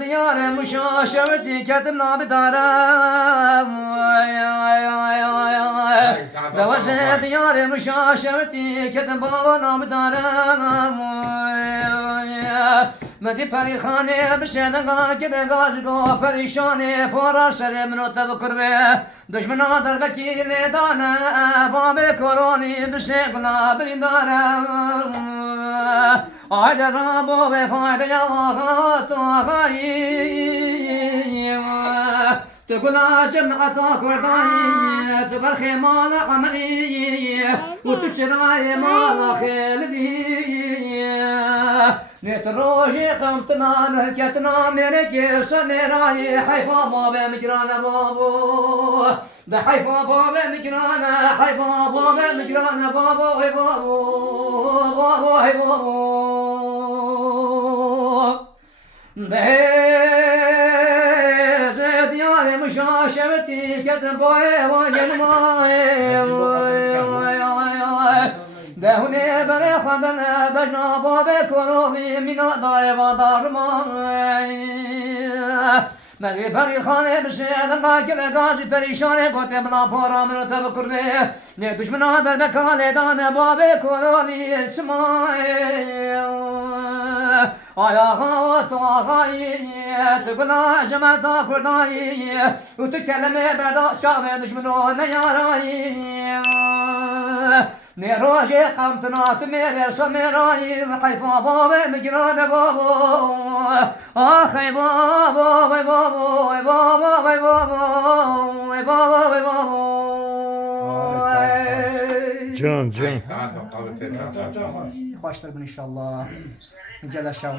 diyar müşaşeveti kedim nabi daram Devaşe diyar müşaşeveti kedim baba nabi daram Medi perişane bişene gide gazi go perişane para şere minote kurbe düşmana dargaki ne dana babe koroni bişe gula birindara ayda rabo ve fayda ya gayim تقول جمعة كردانية تبرخي مالا عملية وتشرعي مالا خالدية نتروجي قمتنا نهكتنا مركي سمراي حيفا بابا مجرانا بابو ده حيفا بابا مجرانا حيفا بابا مجرانا بابو هي بابو بابو هي بابو مشاشبتي كتب واجن دهوني بري خدنا بجنا بابك ونوغي من ضايب دارمان مغي بري خانه بشيدن قاكل غازي پریشانه گوته بلا پارا منو تبکر بي نه دشمنا در بکاله دان بابك ونوغي اسماعيل آیا تو آقاییت گناه جمعتا کردایی و تو کلمه برداشت شاوه دشمنو نیارایی نیروژی قمتنا تو میره سمیرایی و قیفا بابه مگران بابو آخی بابو وی بابو وی بابو وی بابو وی بابو وی بابو Can can. خوشتر بن انشالله جل شاء